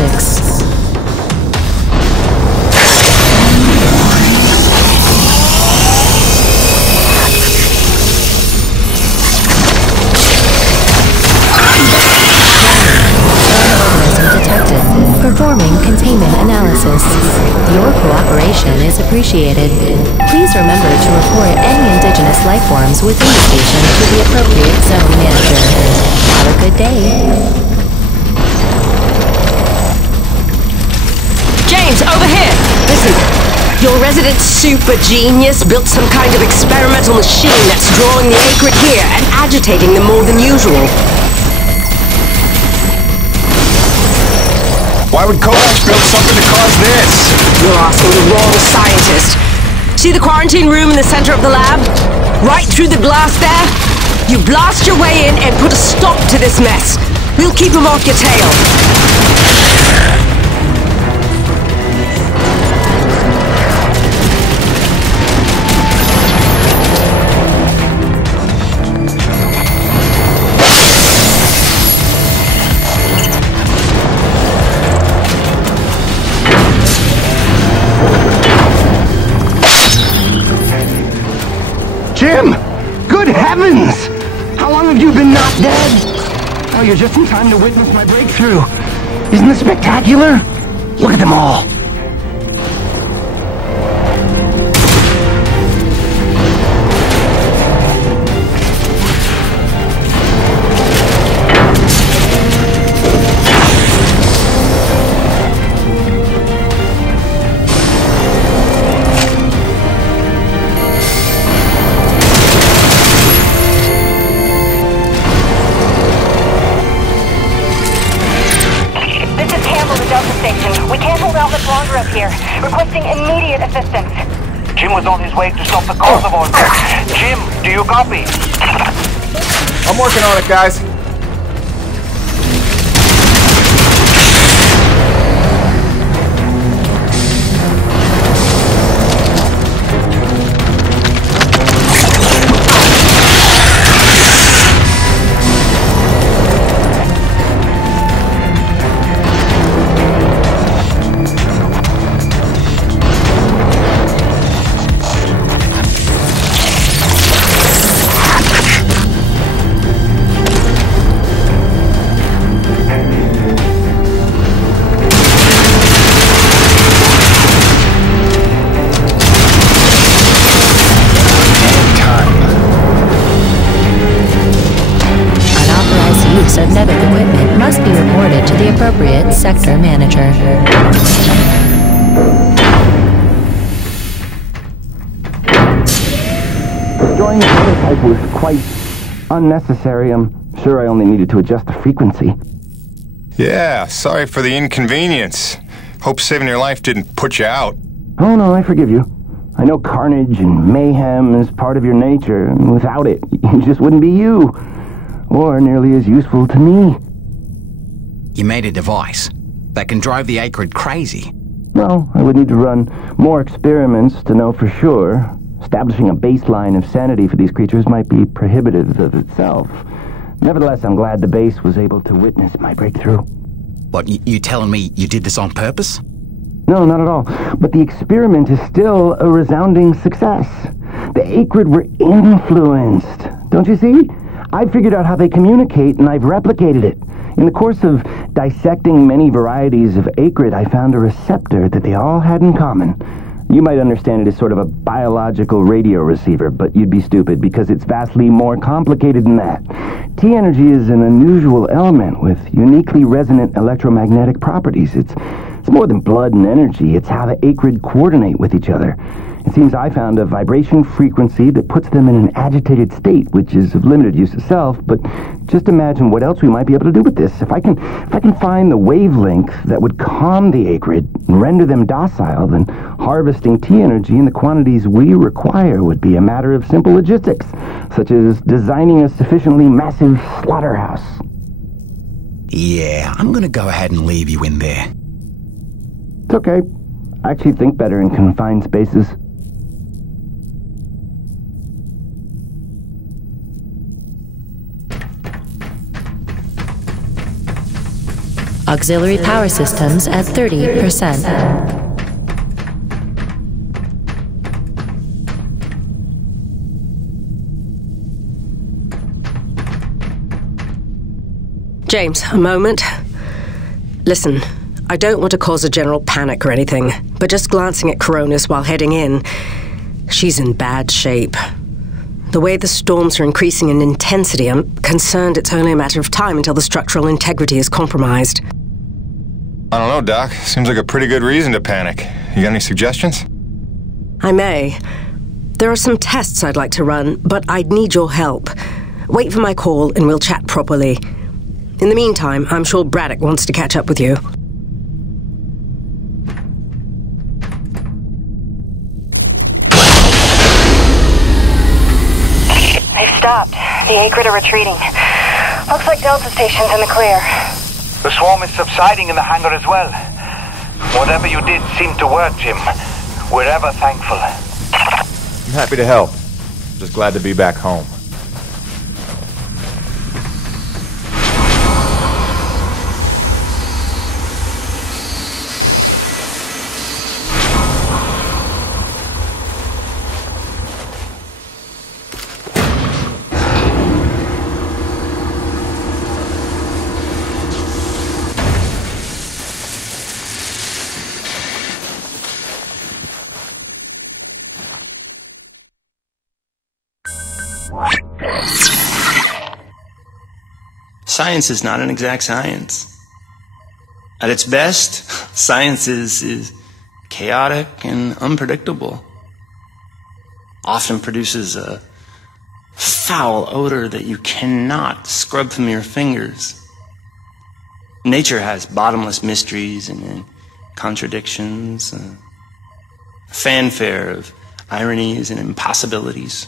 logistics. Detected. Performing containment analysis. Your cooperation is appreciated. Please remember to report any indigenous life forms within the station to the appropriate zone manager. Have a good day. James, over here! Listen, your resident super genius built some kind of experimental machine that's drawing the acrid here and agitating them more than usual. Why would Covert build something to cause this? You're asking the wrong scientist. See the quarantine room in the center of the lab? Right through the glass there? You blast your way in and put a stop to this mess. We'll keep them off your tail. Jim! Good heavens! How long have you been not dead? Oh, you're just in time to witness my breakthrough. Isn't this spectacular? Look at them all. Requesting immediate assistance. Jim was on his way to stop the cause of all this. Jim, do you copy? I'm working on it, guys. Subnetic equipment must be reported to the appropriate sector manager. Destroying the prototype was quite unnecessary. I'm sure I only needed to adjust the frequency. Yeah, sorry for the inconvenience. Hope saving your life didn't put you out. Oh no, I forgive you. I know carnage and mayhem is part of your nature, and without it, you just wouldn't be you. Or nearly as useful to me. You made a device that can drive the acrid crazy. Well, I would need to run more experiments to know for sure. Establishing a baseline of sanity for these creatures might be prohibitive of itself. Nevertheless, I'm glad the base was able to witness my breakthrough. What, you telling me you did this on purpose? No, not at all. But the experiment is still a resounding success. The acrid were influenced. Don't you see? I figured out how they communicate, and I've replicated it. In the course of dissecting many varieties of acrid, I found a receptor that they all had in common. You might understand it as sort of a biological radio receiver, but you'd be stupid because it's vastly more complicated than that. T-energy is an unusual element with uniquely resonant electromagnetic properties. It's more than blood and energy. It's how the acrid coordinate with each other. It seems I found a vibration frequency that puts them in an agitated state, which is of limited use itself, but just imagine what else we might be able to do with this. If I can find the wavelength that would calm the acrid and render them docile, then harvesting T-energy in the quantities we require would be a matter of simple logistics, such as designing a sufficiently massive slaughterhouse. Yeah, I'm gonna go ahead and leave you in there. It's okay. I actually think better in confined spaces. Auxiliary power systems at 30%. James, a moment. Listen, I don't want to cause a general panic or anything, but just glancing at Coronis while heading in, she's in bad shape. The way the storms are increasing in intensity, I'm concerned it's only a matter of time until the structural integrity is compromised. I don't know, Doc. Seems like a pretty good reason to panic. You got any suggestions? I may. There are some tests I'd like to run, but I'd need your help. Wait for my call and we'll chat properly. In the meantime, I'm sure Braddock wants to catch up with you. They've stopped. The Acrid are retreating. Looks like Delta Station's in the clear. The swarm is subsiding in the hangar as well. Whatever you did seemed to work, Jim. We're ever thankful. I'm happy to help. Just glad to be back home. Science is not an exact science. At its best, science is chaotic and unpredictable. Often produces a foul odor that you cannot scrub from your fingers. Nature has bottomless mysteries and contradictions, a fanfare of ironies and impossibilities.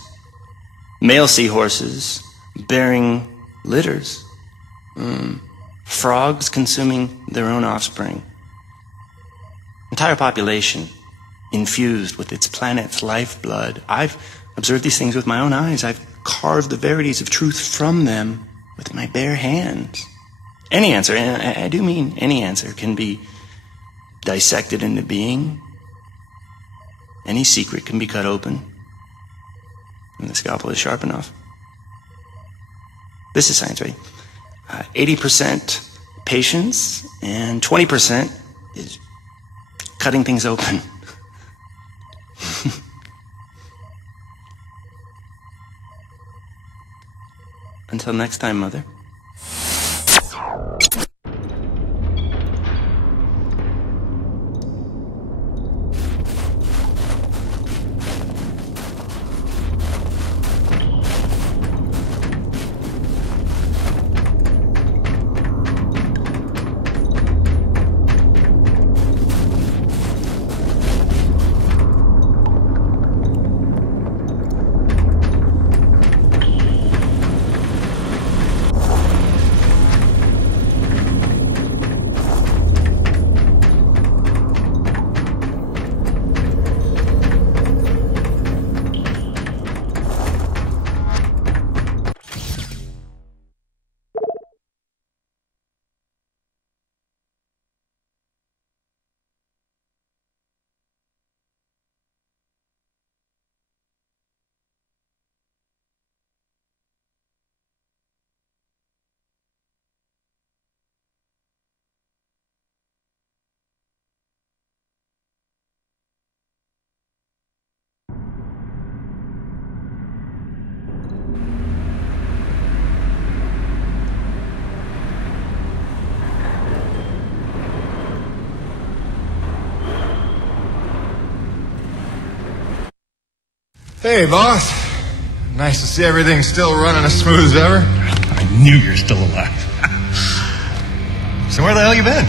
Male seahorses bearing litters. Frogs consuming their own offspring. Entire population infused with its planet's lifeblood. I've observed these things with my own eyes. I've carved the verities of truth from them with my bare hands. Any answer, and I do mean any answer, can be dissected into being. Any secret can be cut open when the scalpel is sharp enough. This is science, right? 80% patience and 20% is cutting things open. Until next time, Mother. Hey, boss. Nice to see everything still running as smooth as ever. I knew you're still alive. So where the hell you been?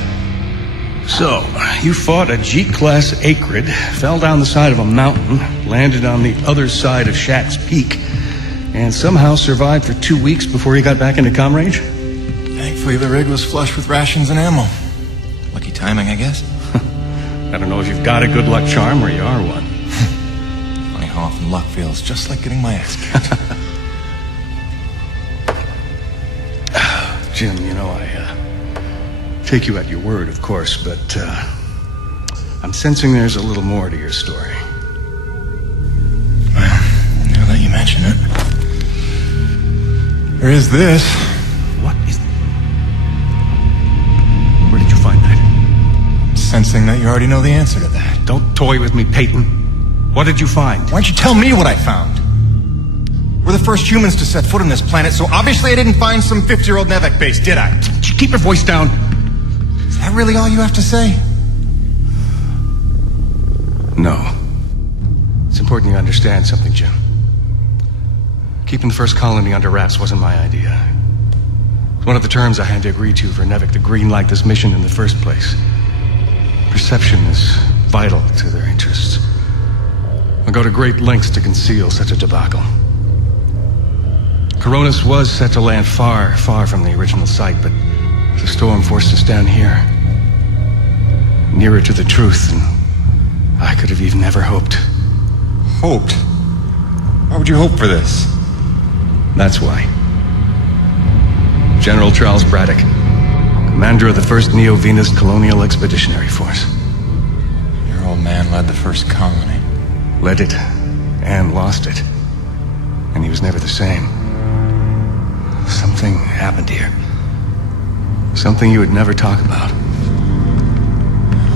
So, you fought a G-class Acrid, fell down the side of a mountain, landed on the other side of Shack's Peak, and somehow survived for 2 weeks before you got back into comm range? Thankfully, the rig was flush with rations and ammo. Lucky timing, I guess. I don't know if you've got a good luck charm or you are one. Funny how often luck feels just like getting my ass kicked. Jim, you know, I take you at your word, of course, but I'm sensing there's a little more to your story. Well, now that you mention it, there is this. What is... Where did you find that? I'm sensing that you already know the answer to that. Don't toy with me, Peyton. What did you find? Why don't you tell me what I found? We're the first humans to set foot on this planet, so obviously I didn't find some 50-year-old Nevek base, did I? Keep your voice down. Is that really all you have to say? No. It's important you understand something, Jim. Keeping the first colony under wraps wasn't my idea. It's one of the terms I had to agree to for Nevek to greenlight this mission in the first place. Perception is vital to their interests. I'll go to great lengths to conceal such a debacle. Coronis was set to land far, far from the original site, but the storm forced us down here. Nearer to the truth than I could have even ever hoped. Hoped? Why would you hope for this? That's why. General Charles Braddock, commander of the 1st Neo-Venus Colonial Expeditionary Force. Your old man led the first colony. Led it, and lost it. And he was never the same. Something happened here. Something you would never talk about.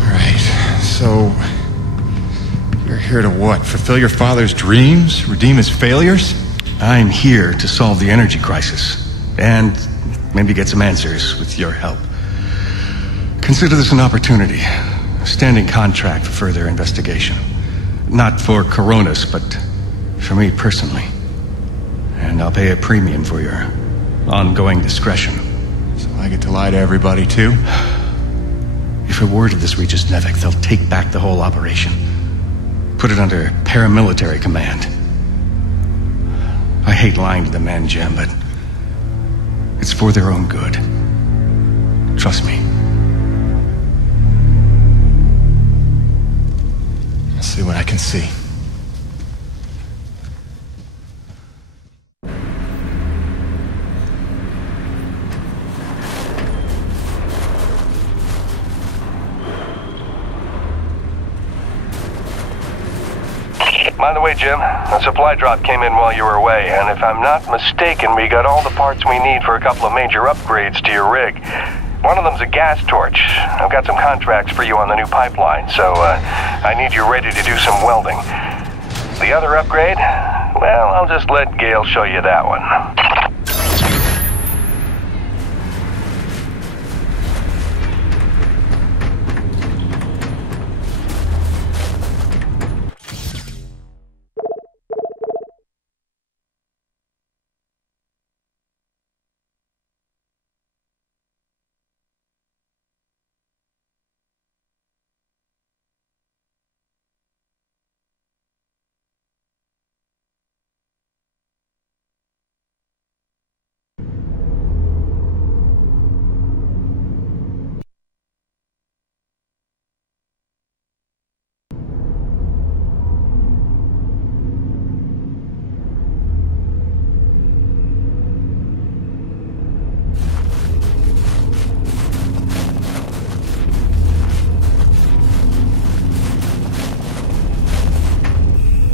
Right. So, you're here to what? Fulfill your father's dreams? Redeem his failures? I'm here to solve the energy crisis. And maybe get some answers with your help. Consider this an opportunity. A standing contract for further investigation. Not for Coronis, but for me personally. And I'll pay a premium for your ongoing discretion. So I get to lie to everybody, too? If a word of this reaches Nevek, they'll take back the whole operation. Put it under paramilitary command. I hate lying to the men, Jim, but it's for their own good. Trust me. I'll see what I can see. By the way, Jim, a supply drop came in while you were away, and if I'm not mistaken, we got all the parts we need for a couple of major upgrades to your rig. One of them's a gas torch. I've got some contracts for you on the new pipeline, so I need you ready to do some welding. The other upgrade? Well, I'll just let Gale show you that one.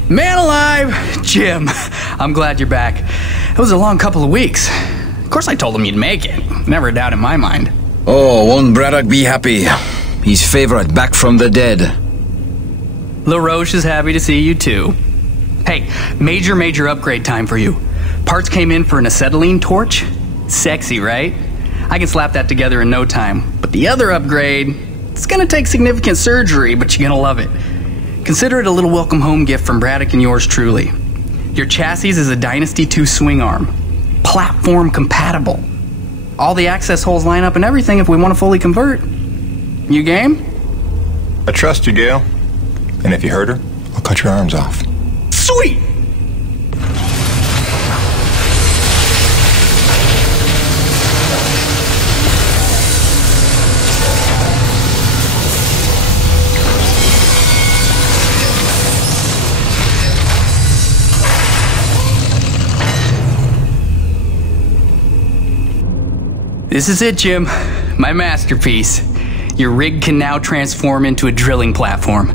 Man alive! Jim, I'm glad you're back. It was a long couple of weeks. Of course I told him you'd make it. Never a doubt in my mind. Oh, won't Braddock be happy? His favorite back from the dead. LaRoche is happy to see you too. Hey, major upgrade time for you. Parts came in for an acetylene torch. Sexy, right? I can slap that together in no time. But the other upgrade, it's gonna take significant surgery, but you're gonna love it. Consider it a little welcome home gift from Braddock and yours truly. Your chassis is a Dynasty 2 swing arm. Platform compatible. All the access holes line up and everything if we want to fully convert. You game? I trust you, Gale. And if you hurt her, I'll cut your arms off. Sweet! This is it, Jim. my masterpiece. Your rig can now transform into a drilling platform.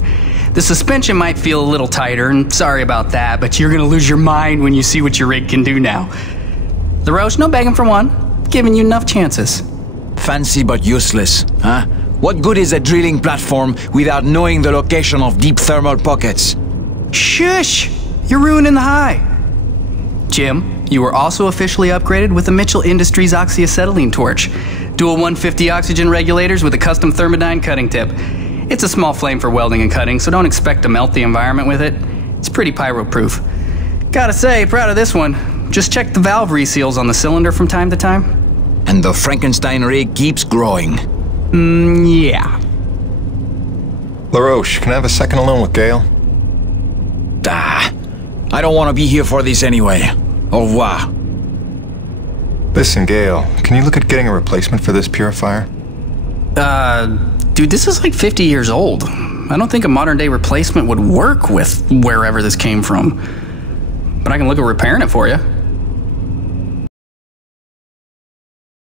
The suspension might feel a little tighter, and sorry about that, but you're gonna lose your mind when you see what your rig can do now. LaRoche, no begging for one. Giving you enough chances. Fancy but useless, huh? What good is a drilling platform without knowing the location of deep thermal pockets? Shush! You're ruining the high. Jim, you were also officially upgraded with the Mitchell Industries oxyacetylene torch. Dual 150 oxygen regulators with a custom thermodyne cutting tip. It's a small flame for welding and cutting, so don't expect to melt the environment with it. It's pretty pyro-proof. Gotta say, proud of this one. Just check the valve reseals on the cylinder from time to time. And the Frankenstein rig keeps growing. Yeah. LaRoche, can I have a second alone with Gale? I don't want to be here for this anyway. Au revoir. Listen, Gale, can you look at getting a replacement for this purifier? Dude, this is like 50 years old. I don't think a modern-day replacement would work with wherever this came from. But I can look at repairing it for you.